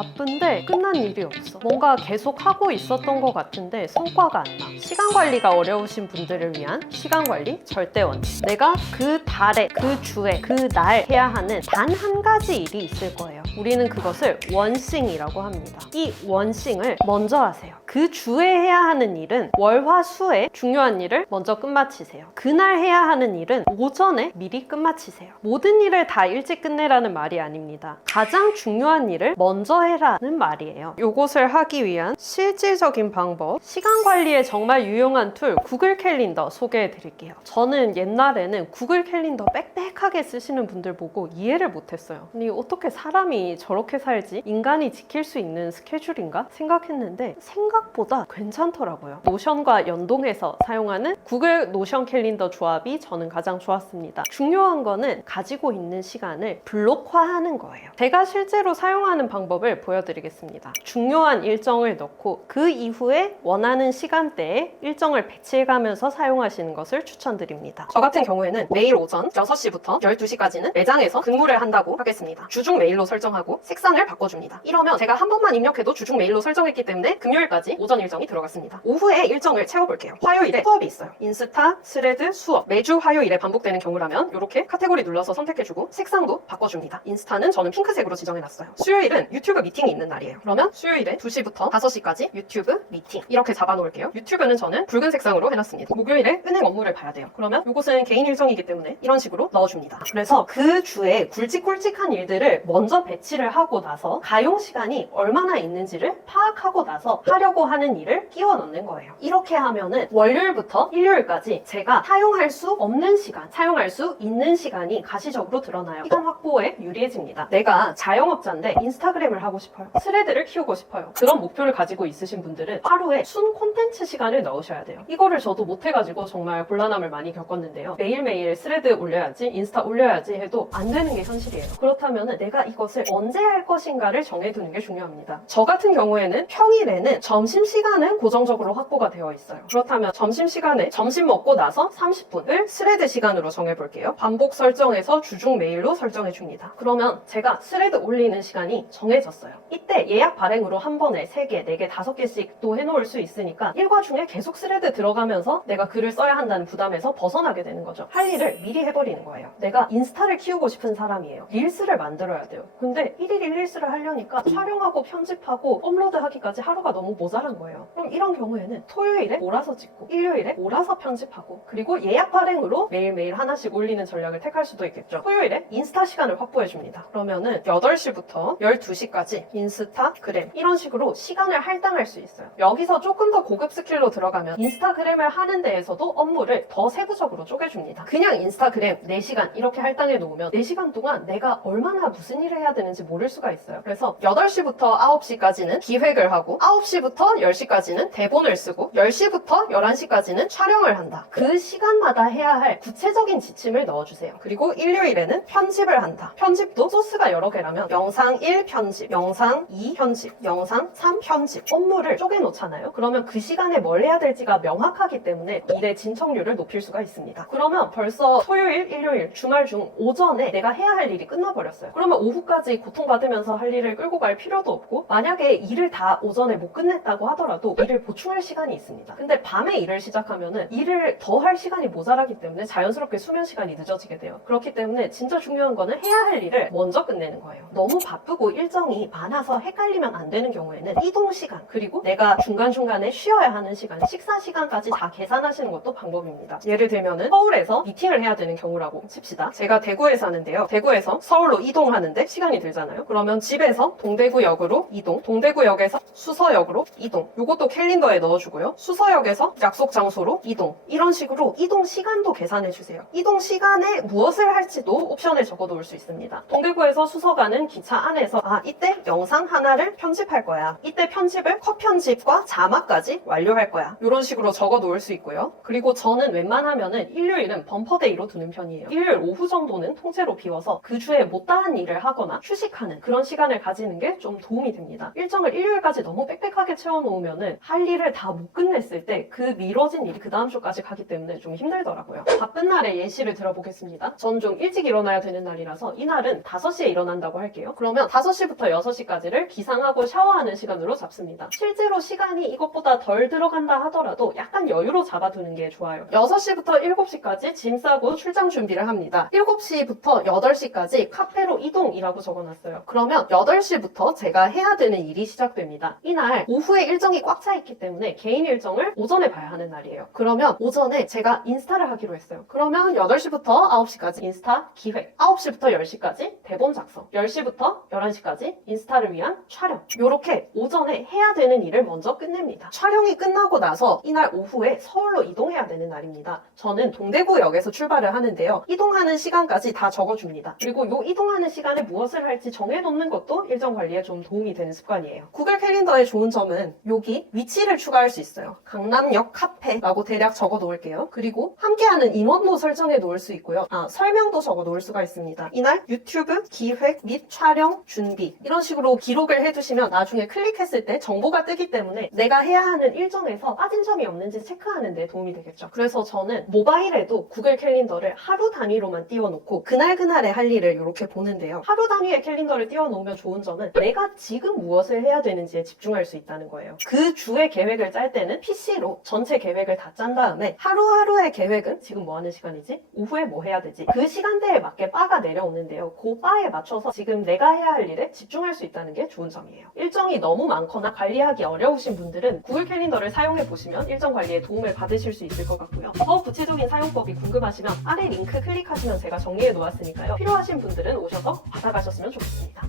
바쁜데 끝난 일이 없어. 뭔가 계속 하고 있었던 것 같은데 성과가 안 나. 시간 관리가 어려우신 분들을 위한 시간 관리 절대 원칙. 내가 그 달에, 그 주에, 그 날 해야 하는 단 한 가지 일이 있을 거예요. 우리는 그것을 원싱이라고 합니다. 이 원싱을 먼저 하세요. 그 주에 해야 하는 일은 월, 화, 수에 중요한 일을 먼저 끝마치세요. 그날 해야 하는 일은 오전에 미리 끝마치세요. 모든 일을 다 일찍 끝내라는 말이 아닙니다. 가장 중요한 일을 먼저 해라는 말이에요. 이것을 하기 위한 실질적인 방법, 시간 관리에 정말 유용한 툴 구글 캘린더 소개해 드릴게요. 저는 옛날에는 구글 캘린더 빽빽하게 쓰시는 분들 보고 이해를 못했어요. 아니 어떻게 사람이 저렇게 살지? 인간이 지킬 수 있는 스케줄인가? 생각했는데 생각보다 괜찮더라고요. 노션과 연동해서 사용하는 구글 노션 캘린더 조합이 저는 가장 좋았습니다. 중요한 거는 가지고 있는 시간을 블록화하는 거예요. 제가 실제로 사용하는 방법을 보여드리겠습니다. 중요한 일정을 넣고 그 이후에 원하는 시간대에 일정을 배치해가면서 사용하시는 것을 추천드립니다. 저 같은 경우에는 매일 오전 6시부터 12시까지는 매장에서 근무를 한다고 하겠습니다. 주중 메일로 설정하고 색상을 바꿔줍니다. 이러면 제가 한 번만 입력해도 주중 메일로 설정했기 때문에 금요일까지 오전 일정이 들어갔습니다. 오후에 일정을 채워볼게요. 화요일에 수업이 있어요. 인스타, 스레드, 수업. 매주 화요일에 반복되는 경우라면 이렇게 카테고리 눌러서 선택해주고 색상도 바꿔줍니다. 인스타는 저는 핑크색으로 지정해놨어요. 수요일은 유튜브 미팅이 있는 날이에요. 그러면 수요일에 2시부터 5시까지 유튜브 미팅 이렇게 잡아놓을게요. 유튜브는 저는 붉은 색상으로 해놨습니다. 목요일에 은행 업무를 봐야 돼요. 그러면 이것은 개인 일정이기 때문에 이런 식으로 넣어줍니다. 그래서 그 주에 굵직굵직한 일들을 먼저 배치를 하고 나서 가용 시간이 얼마나 있는지를 파악하고 나서 하려고 하는 일을 끼워 넣는 거예요. 이렇게 하면은 월요일부터 일요일까지 제가 사용할 수 없는 시간, 사용할 수 있는 시간이 가시적으로 드러나요. 시간 확보에 유리해집니다. 내가 자영업자인데 인스타그램을 하고 싶어요. 스레드를 키우고 싶어요. 그런 목표를 가지고 있으신 분들은 하루에 순 콘텐츠 시간을 넣으셔야 돼요. 이거를 저도 못해가지고 정말 곤란함을 많이 겪었는데요. 매일매일 스레드 올려야지, 인스타 올려야지 해도 안 되는 게 현실이에요. 그렇다면 내가 이것을 언제 할 것인가를 정해두는 게 중요합니다. 저 같은 경우에는 평일에는 점심시간은 고정적으로 확보가 되어 있어요. 그렇다면 점심시간에 점심 먹고 나서 30분을 스레드 시간으로 정해볼게요. 반복 설정해서 주중 메일로 설정해줍니다. 그러면 제가 스레드 올리는 시간이 정해졌어요. 이때 예약 발행으로 한 번에 3개, 4개, 5개씩 또 해놓을 수 있으니까 일과 중에 계속 스레드 들어가면서 내가 글을 써야 한다는 부담에서 벗어나게 되는 거죠. 할 일을 미리 해버리는 거예요. 내가 인스타를 키우고 싶은 사람이에요. 릴스를 만들어야 돼요. 근데 1일 1릴스를 하려니까 촬영하고 편집하고 업로드하기까지 하루가 너무 모자란 거예요. 그럼 이런 경우에는 토요일에 몰아서 찍고 일요일에 몰아서 편집하고 그리고 예약 발행으로 매일매일 하나씩 올리는 전략을 택할 수도 있겠죠. 토요일에 인스타 시간을 확보해줍니다. 그러면은 8시부터 12시까지 인스타그램 이런 식으로 시간을 할당할 수 있어요. 여기서 조금 더 고급 스킬로 들어가면 인스타그램을 하는 데에서도 업무를 더 세부적으로 쪼개줍니다. 그냥 인스타그램 4시간 이렇게 할당해 놓으면 4시간 동안 내가 얼마나 무슨 일을 해야 되는지 모를 수가 있어요. 그래서 8시부터 9시까지는 기획을 하고 9시부터 10시까지는 대본을 쓰고 10시부터 11시까지는 촬영을 한다. 그 시간마다 해야 할 구체적인 지침을 넣어주세요. 그리고 일요일에는 편집을 한다. 편집도 소스가 여러 개라면 영상 1 편집, 영상 2 편집, 영상 3 편집 업무를 쪼개놓잖아요. 그러면 그 시간에 뭘 해야 될지가 명확하기 때문에 일의 진척률을 높일 수가 있습니다. 그러면 벌써 토요일, 일요일, 주말 중 오전에 내가 해야 할 일이 끝나버렸어요. 그러면 오후까지 고통받으면서 할 일을 끌고 갈 필요도 없고 만약에 일을 다 오전에 못 끝냈다고 하더라도 일을 보충할 시간이 있습니다. 근데 밤에 일을 시작하면은 일을 더 할 시간이 모자라기 때문에 자연스럽게 수면 시간이 늦어지게 돼요. 그렇기 때문에 진짜 중요한 거는 해야 할 일을 먼저 끝내는 거예요. 너무 바쁘고 일정이 많아서 헷갈리면 안 되는 경우에는 이동 시간 그리고 내가 중간중간에 쉬어야 하는 시간, 식사 시간까지 다 계산하시는 것도 방법입니다. 예를 들면은 서울에서 미팅을 해야 되는 경우라고 칩시다. 제가 대구에 사는데요. 대구에서 서울로 이동하는데 시간이 들잖아요. 그러면 집에서 동대구역으로 이동, 동대구역에서 수서역으로 이동. 요것도 캘린더에 넣어주고요. 수서역에서 약속 장소로 이동. 이런 식으로 이동 시간도 계산해주세요. 이동 시간에 무엇을 할지도 옵션에 적어놓을 수 있습니다. 동대구에서 수서 가는 기차 안에서 이때 영상 하나를 편집할 거야. 이때 편집을 컷 편집과 자막까지 완료할 거야. 이런 식으로 적어놓을 수 있고요. 그리고 저는 웬만하면은 일요일은 범퍼데이로 두는 편이에요. 일요일 오후 정도는 통째로 비워서 그 주에 못다한 일을 하거나 휴식하는 그런 시간을 가지는 게 좀 도움이 됩니다. 일정을 일요일까지 너무 빽빽하게 채워 채워놓으면은 할 일을 다 못 끝냈을 때 그 미뤄진 일이 그 다음 주까지 가기 때문에 좀 힘들더라고요. 바쁜 날의 예시를 들어보겠습니다. 전 좀 일찍 일어나야 되는 날이라서 이날은 5시에 일어난다고 할게요. 그러면 5시부터 6시까지를 기상하고 샤워하는 시간으로 잡습니다. 실제로 시간이 이것보다 덜 들어간다 하더라도 약간 여유로 잡아두는 게 좋아요. 6시부터 7시까지 짐 싸고 출장 준비를 합니다. 7시부터 8시까지 카페로 이동이라고 적어놨어요. 그러면 8시부터 제가 해야 되는 일이 시작됩니다. 이날 오후에 일정이 꽉 차 있기 때문에 개인 일정을 오전에 봐야 하는 날이에요. 그러면 오전에 제가 인스타를 하기로 했어요. 그러면 8시부터 9시까지 인스타 기획, 9시부터 10시까지 대본 작성, 10시부터 11시까지 인스타를 위한 촬영. 이렇게 오전에 해야 되는 일을 먼저 끝냅니다. 촬영이 끝나고 나서 이날 오후에 서울로 이동해야 되는 날입니다. 저는 동대구역에서 출발을 하는데요. 이동하는 시간까지 다 적어줍니다. 그리고 이 이동하는 시간에 무엇을 할지 정해놓는 것도 일정 관리에 좀 도움이 되는 습관이에요. 구글 캘린더의 좋은 점은 여기 위치를 추가할 수 있어요. 강남역 카페라고 대략 적어 놓을게요. 그리고 함께하는 인원도 설정해 놓을 수 있고요. 설명도 적어 놓을 수가 있습니다. 이날 유튜브 기획 및 촬영 준비 이런 식으로 기록을 해두시면 나중에 클릭했을 때 정보가 뜨기 때문에 내가 해야 하는 일정에서 빠진 점이 없는지 체크하는 데 도움이 되겠죠. 그래서 저는 모바일에도 구글 캘린더를 하루 단위로만 띄워놓고 그날그날의 할 일을 이렇게 보는데요. 하루 단위의 캘린더를 띄워놓으면 좋은 점은 내가 지금 무엇을 해야 되는지에 집중할 수 있다는 거예요. 그 주의 계획을 짤 때는 PC로 전체 계획을 다 짠 다음에 하루하루의 계획은 지금 뭐 하는 시간이지? 오후에 뭐 해야 되지? 그 시간대에 맞게 바가 내려오는데요. 그 바에 맞춰서 지금 내가 해야 할 일에 집중할 수 있다는 게 좋은 점이에요. 일정이 너무 많거나 관리하기 어려우신 분들은 구글 캘린더를 사용해 보시면 일정 관리에 도움을 받으실 수 있을 것 같고요. 더 구체적인 사용법이 궁금하시면 아래 링크 클릭하시면 제가 정리해 놓았으니까요. 필요하신 분들은 오셔서 받아가셨으면 좋겠습니다.